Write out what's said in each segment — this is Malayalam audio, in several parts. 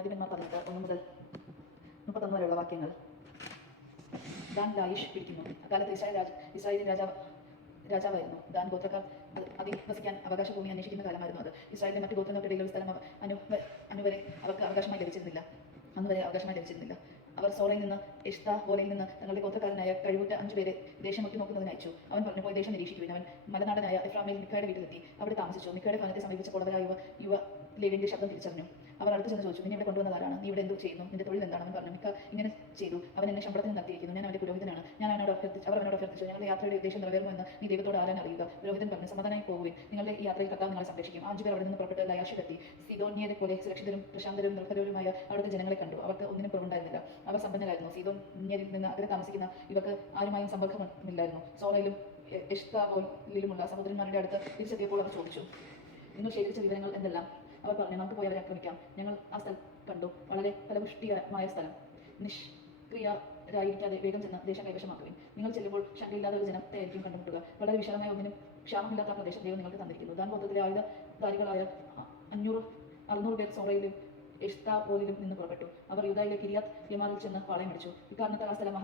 ന്യായാധിപന്മാർ 18-1 മുതൽ 31 വരെയുള്ള വാക്യങ്ങൾ. ദാൻ ലായിഷ് പിടിക്കുന്നു. അക്കാലത്ത് ഇസ്രായേലിൻ രാജാവായിരുന്നു. ദാൻ ഗോത്രക്കാർ അധിവസിക്കാൻ അവകാശഭൂമി അന്വേഷിക്കുന്ന കാലമായിരുന്നു അത്. ഇസ്രായേലിന്റെ മറ്റു ഗോത്രങ്ങൾക്കിടയിൽ ഒരു സ്ഥലം അന്നുവരെ അവർക്ക് അവകാശമായി ലഭിച്ചിരുന്നില്ല. അവർ സോളയിൽ നിന്ന് എഷ്താവോലയിൽ നിന്ന് തങ്ങളുടെ ഗോത്രക്കാരനായ കഴിവുറ്റ 5 പേരെ ദേശം നോക്കുന്നതിന് അയച്ചു. അവൻ പറഞ്ഞു, പോയി ദേശം നിരീക്ഷിക്കുവിൻ. അവൻ മലനാടനായ എഫ്രാമയിൽ മിക്കയുടെ വീട്ടിലെത്തി. അവിടെ താമസിച്ചു. മിക്കയുടെ ഭവനത്തെ സമീപിച്ചപ്പോൾ അവരായ യുവ ലേവ്യന്റെ ശബ്ദം തിരിച്ചറിഞ്ഞു. അവർ അടുത്ത് ചെന്ന് ചോദിച്ചു, നിന്നെ ഇവിടെ കൊണ്ടുവന്നതാരാണ്? നീ ഇവിടെ എന്ത് ചെയ്യുന്നു? നിന്റെ തൊഴിൽ എന്താണ്? അവൻ പറഞ്ഞു, മിക്ക ഇങ്ങനെ ചെയ്തു. അവൻ എന്നെ ശമ്പളത്തിന് നടത്തിയിരിക്കുന്നു. ഞാൻ അവന്റെ പുരോഹിതനാണ്. അവർ അവനോട് അഭ്യർത്ഥിച്ചു, ഞങ്ങളുടെ യാത്രയുടെ ഉദ്ദേശം നിറവേറുമോ എന്ന് നീ ദൈവത്തോട് ആരാൻ അറിയുക. പുരോഹിതൻ പറഞ്ഞു, സമാധാനമായി പോകുവിൻ. നിങ്ങളുടെ ഈ യാത്രയിൽ കർത്താവ് നിങ്ങളെ സംരക്ഷിക്കും. 5 പേർ അവിടെ നിന്ന് പുറപ്പെട്ട് ലയാഷിലെത്തി. സീദോന്യരെ പോലെ സുരക്ഷിതരും പ്രശാന്തരും നിർഭരരുമായ അവിടുത്തെ ജനങ്ങളെ കണ്ടു. അവർക്ക് ഒന്നിനും കുറവുണ്ടായിരുന്നില്ല. അവർ സമ്പന്നരായിരുന്നു. സീദോന്യരിൽ നിന്ന് അകലെ താമസിക്കുന്ന ഇവർക്ക് ആരുമായും സമ്പർക്കമില്ലായിരുന്നു. സോളയിലും എഷ്താവോലിലുമുള്ള സഹോദരന്മാരുടെ അടുത്ത് തിരിച്ചെത്തിയപ്പോൾ അവർ ചോദിച്ചു, നിങ്ങൾ ശേഖരിച്ച വിവരങ്ങൾ എന്തെല്ലാം? അവർ പറഞ്ഞു, നമുക്ക് പോയി അവരെ ആക്രമിക്കാം. ഞങ്ങൾ ആ സ്ഥലം കണ്ടു. വളരെ ഫലപുഷ്ടിമായ സ്ഥലം. നിഷ്ക്രിയരായിരിക്കാതെ വേഗം ചെന്ന് ദേശം കൈവശമാക്കുവിൻ. നിങ്ങൾ ചെല്ലുമ്പോൾ ശങ്കയില്ലാതെ ഒരു ജനത്തെ ആയിരിക്കും കണ്ടുമുട്ടുക. വളരെ വിശാലമായ ഒന്നിനും ക്ഷാമമില്ലാത്ത പ്രദേശം ദൈവം നിങ്ങൾക്ക് തന്നിരിക്കുന്നു. ദാൻ ഗോത്രത്തിലെ ആയുധധാരികളായ 500-600 പേർ സോറയിലും എഷ്താവോലിലും നിന്ന് പുറപ്പെട്ടു. അവർ യൂദായിലെ കിരിയാത്ത് യമാറിൽ ചെന്ന് പാളയമടിച്ചു. ഇക്കാരണത്താൽ ആ സ്ഥലം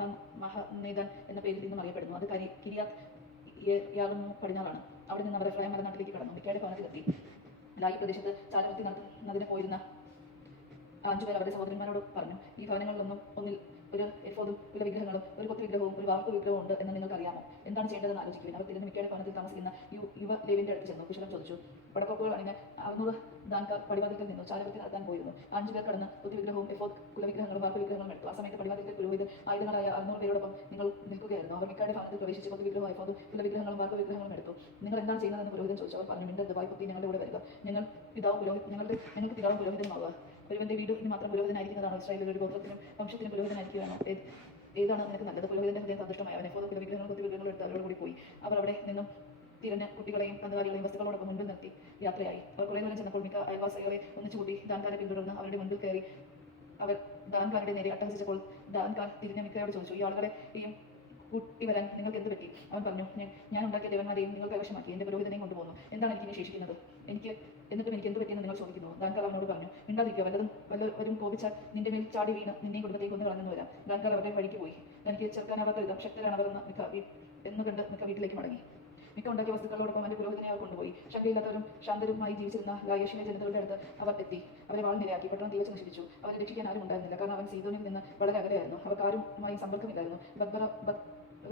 മഹനേദാൻ എന്ന പേരിൽ നിന്നും അറിയപ്പെടുന്നു. അത് കിരിയാത്ത് യാകുന്നു പടിഞ്ഞാറാണ്. അവിടെ നിന്ന് അവർ എഫ്രൈം മലനാട്ടിലേക്ക് കടന്നു. മിക്കയുടെ ഭവനത്തിലെത്തി. ലായി പ്രദേശത്ത് ചാരവൃത്തി നടത്തുന്നതിന് പോയിരുന്ന 5 പേർ അവരുടെ സഹോദരന്മാരോട് പറഞ്ഞു, ഈ ഭവനങ്ങളിലൊന്നിൽ ഒരു എഫോദും കുലവിഗ്രഹങ്ങളും ഒരു കൊത്തു വിഗ്രഹവും ഒരു വാർപ്പ് വിഗ്രഹവും ഉണ്ട് എന്ന് നിങ്ങൾക്ക് അറിയാമോ? എന്താണ് ചെയ്യേണ്ടതെന്ന് ആലോചിക്കുവിൻ. അവർ തിരിഞ്ഞ് മിക്കയുടെ ഭവനത്തിൽ താമസിക്കുന്ന യുവ ലേവ്യന്റെ അടുത്ത് ചെന്നു കുശലം ചോദിച്ചു. പടക്കോപ്പുകൾ അണിഞ്ഞ് 600 ദാൻകാർ പടിവാതിൽക്കൽ നിന്നു ചാരവൃത്തി നടത്താൻ പോയിരുന്നു. 5 പേർ കടന്ന് കൊത്തു വിഗ്രഹവും എഫോദ് കുലവിഗ്രഹങ്ങളും വാർപ്പ് വിഗ്രഹങ്ങളും എടുത്തു. ആ സമയത്ത് പടിവാതിൽക്കൽ പുരോഹിതൻ ആയുധങ്ങളായ 600 പേരോടൊപ്പം നിങ്ങൾ നിൽക്കുകയായിരുന്നു. അവർ മിക്കയുടെ ഭവനത്തിൽ പ്രവേശിച്ച് കൊത്തു വിഗ്രഹവും എഫോദും കുലവിഗ്രഹങ്ങളും വാർപ്പ് വിഗ്രഹങ്ങളും എടുത്തു. നിങ്ങൾ എന്താണ് ചെയ്യുന്നതെന്ന് പുരോഹിതൻ ചോദിച്ചു. അവർ പറഞ്ഞു, മിണ്ടരുത്, വായ്പത്തി ഞങ്ങളുടെ കൂടെ വരിക. നിങ്ങൾക്ക് പിതാവും പുരോഹിതനുമാവുക. ഒരുവന്റെ വീട് ഇനി മാത്രം പുരോഹിതനായിരിക്കുന്നതാണോ? ഇസ്രായേലിൽ ഒരു ഗോത്രത്തിനും വംശത്തിനും പുരോഹിതനായിരിക്കുകയാണോ? ഏതാണ് നിനക്ക് നല്ലത്? പുരോഹിതന്റെ ഹൃദയം സന്തുഷ്ടമായി. അവൻ എഫോദും കുലവിഗ്രഹങ്ങളും കൊത്തു വിഗ്രഹങ്ങളും എടുത്ത് അവരോട് കൂടി പോയി. അവർ അവിടെ നിന്നും തിരഞ്ഞ കുട്ടികളെയും കന്നുകാലികളെയും വസ്തുക്കളോടൊപ്പം മുൻപിൽ നിർത്തി യാത്രയായി. അവർ കുറേ ദൂരം ചെന്നപ്പോൾ മിക്ക അയൽവാസികളെ ഒന്നിച്ചുകൂട്ടി ദാൻകാരെ പിന്തുടർന്ന് അവരുടെ മുൻപിൽ കയറി. അവർ ദാൻകാരുടെ നേരെ അട്ടഹസിച്ചപ്പോൾ ദാൻകാർ തിരിഞ്ഞ മിക്കയോട് ചോദിച്ചു, ഈ ആളുകളെയും കൂട്ടി വരാൻ നിങ്ങൾക്ക് എന്ത് പറ്റി? അവൻ പറഞ്ഞു, ഞാൻ ഉണ്ടാക്കിയ ദേവന്മാരെയും നിങ്ങൾ കൈവശമാക്കി. എന്റെ പുരോഹിതനെയും കൊണ്ടുപോകുന്നു. എന്താണ് എനിക്ക് ശേഷിക്കുന്നത്? എന്നിട്ടും എനിക്ക് എന്ത് പറ്റിയെന്ന് നിങ്ങൾ ചോദിക്കുന്നു? ദാൻകാർ അവനോട് പറഞ്ഞു, മിണ്ടാതിരിക്കുക. വല്ലവരും കോപിച്ചാൽ നിന്റെ മേൽ ചാടി വീണ് നിന്നെയും കുടുംബത്തെയും കൊന്നു കളഞ്ഞെന്ന് വരാം. ദാൻകാർ അവരുടെ വഴിക്ക് പോയി. തനിക്ക് ചെറുക്കാനാവാത്ത വിധം ശക്തരാണ് അവർ എന്ന് കണ്ട് മിക്ക വീട്ടിലേക്ക് മടങ്ങി. മിക്ക ഉണ്ടാക്കിയ വസ്തുക്കളോടൊപ്പം അവന്റെ പുരോഹിതനെ അവർ കൊണ്ടുപോയി. ശങ്കയില്ലാത്തവരും ശാന്തരുമായി ജീവിച്ചിരുന്ന ലായേഷിലെ ജനതകളുടെ അടുത്ത് അവർ എത്തി. അവരെ വാൾനിരയാക്കി. പട്ടണം തീവച്ച് നശിപ്പിച്ചു. അവരെ രക്ഷിക്കാൻ ആരും ഉണ്ടായിരുന്നില്ല. കാരണം അവൻ സീദോനിൽ നിന്ന് വളരെ അകലെയായിരുന്നു. അവർക്ക് ആരുമായി സമ്പർക്കമില്ലായിരുന്നു.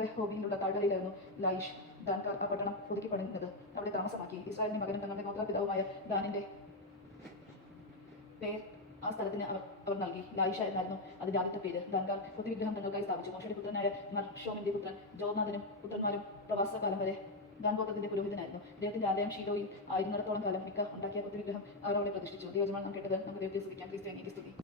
റെഹോബിയിലുള്ള താഴ്വരയിലായിരുന്നു ലായിഷ്. ദാൻകാർ ആ പട്ടണം പുതുക്കി പണിഞ്ഞത്. അവിടെ താമസമാക്കി. ഇസ്രായേലിന്റെ മകനും തങ്ങളുടെ ഗോത്രപിതാവുമായ ദാനിന്റെ പേർ ആ സ്ഥലത്തിന് അവർ നൽകി. ലായിഷ എന്നായിരുന്നു അതിന്റെ ആദ്യത്തെ പേര്. ദാൻകാർ കൊത്തുവിഗ്രഹം തങ്ങൾക്കായി സ്ഥാപിച്ചു. മോശയുടെ പുത്രനായ നർഷോമിന്റെ പുത്രൻ ജോനാഥനും പുത്രന്മാരും പ്രവാസകാലം വരെ ദാൻ ഗോത്രത്തിന്റെ പുരോഹിതനായിരുന്നു. അദ്ദേഹത്തിന്റെ ആലയം ഷീലോയിൽ 1000 കാലം മിക്ക ഉണ്ടാക്കിയ കൊത്തുവിഗ്രഹം അവരോടെ പ്രതിഷ്ഠിച്ചു. ദൈവജനങ്ങൾ നാം കേട്ടത് നമുക്ക് ദൈവത്തെ സ്തുതിക്കാം. ക്രിസ്ത്യാനിക്ക് സ്തുതി.